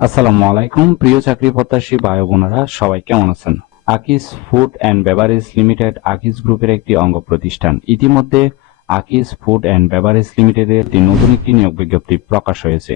আসসালামু আলাইকুম প্রিয় চাকরি প্রত্যাশী ভাই বোনেরা, সবাই কেমন আছেন? আকিস ফুড অ্যান্ড বেভারেজ লিমিটেড আকিস গ্রুপের একটি অঙ্গ প্রতিষ্ঠান। ইতিমধ্যে আকিস ফুড অ্যান্ড বেভারেজ লিমিটেডের নতুন একটি নিয়োগ বিজ্ঞপ্তি প্রকাশ হয়েছে।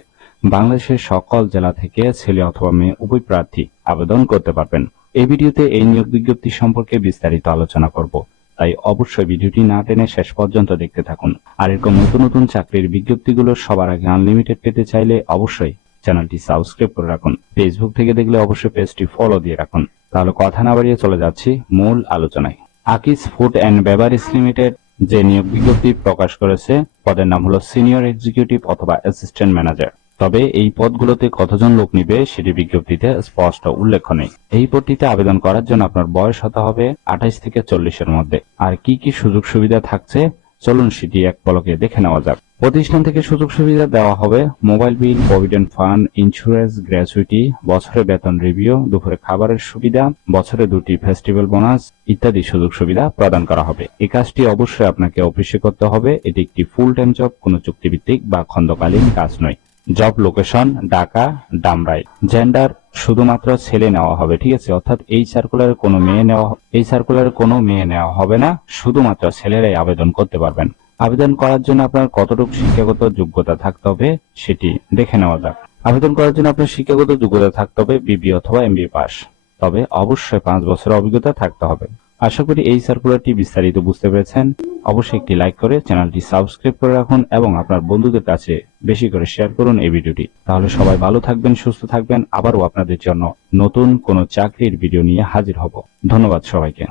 বাংলাদেশের সকল জেলা থেকে ছেলে অথবা মেয়ে উভয় প্রার্থী আবেদন করতে পারবেন। এই ভিডিওতে এই নিয়োগ বিজ্ঞপ্তি সম্পর্কে বিস্তারিত আলোচনা করব, তাই অবশ্যই ভিডিওটি না টেনে শেষ পর্যন্ত দেখতে থাকুন। আর এরকম নতুন নতুন চাকরির বিজ্ঞপ্তিগুলো সবার আগে আনলিমিটেড পেতে চাইলে অবশ্যই চ্যানেলটি সাবস্ক্রাইব করে রাখুন। ফেসবুক থেকে দেখলে অবশ্যই পেজটি ফলো দিয়ে রাখুন। তাহলে কথা না বাড়িয়ে চলে যাচ্ছি মূল আলোচনায়। আকিস ফুড অ্যান্ড বেভারেজ লিমিটেড যে নিয়োগ বিজ্ঞপ্তি প্রকাশ করেছে, পদের নাম হলো সিনিয়র এক্সিকিউটিভ অথবা অ্যাসিস্ট্যান্ট ম্যানেজার। তবে এই পদগুলোতে কতজন লোক নিবে সেটি বিজ্ঞপ্তিতে স্পষ্ট উল্লেখ নেই। এই পদটিতে আবেদন করার জন্য আপনার বয়স হতে হবে 28 থেকে 40-এর মধ্যে। আর কি কি সুযোগ সুবিধা থাকছে চলুন সেটি এক পলকে দেখে নেওয়া যাক। প্রতিষ্ঠান থেকে সুযোগ সুবিধা দেওয়া হবে mobile bill, provident fund, insurance, gratuity, বছরে বেতন রিভিউ, দুপুরে খাবারের সুবিধা, বছরে 2টি ফেস্টিভ্যাল বোনাস ইত্যাদি সুযোগ সুবিধা প্রদান করা হবে। এই কাজটি অবশ্যই আপনাকে অফিসে করতে হবে। এটি একটি ফুল টাইম জব, কোনো চুক্তিভিত্তিক বা খণ্ডকালীন কাজ নয়। Job location Dhaka, Dhamrai. Gender শুধুমাত্র ছেলে নেওয়া হবে, ঠিক আছে? অর্থাৎ এই সার্কুলারে কোনো মেয়ে নেওয়া হবে না, শুধুমাত্র ছেলেরাই আবেদন করতে পারবেন। আবেদন করার জন্য আপনার কতটুকু শিক্ষাগত যোগ্যতা থাকতে হবে সেটি দেখে নেওয়া যাক। আবেদন করার জন্য আপনার শিক্ষাগত যোগ্যতা থাকতে হবে বিবিএ অথবা এমবিএ পাস। তবে অবশ্যই 5 বছরের অভিজ্ঞতা থাকতে হবে। আশা করি এই সার্কুলারটি বিস্তারিত বুঝতে পেরেছেন। অবশ্যই একটি লাইক করে চ্যানেলটি সাবস্ক্রাইব করে রাখুন এবং আপনার বন্ধুদের কাছে বেশি করে শেয়ার করুন এই ভিডিওটি। তাহলে সবাই ভালো থাকবেন, সুস্থ থাকবেন। আবারও আপনাদের জন্য নতুন কোনো চাকরির ভিডিও নিয়ে হাজির হব। ধন্যবাদ সবাইকে।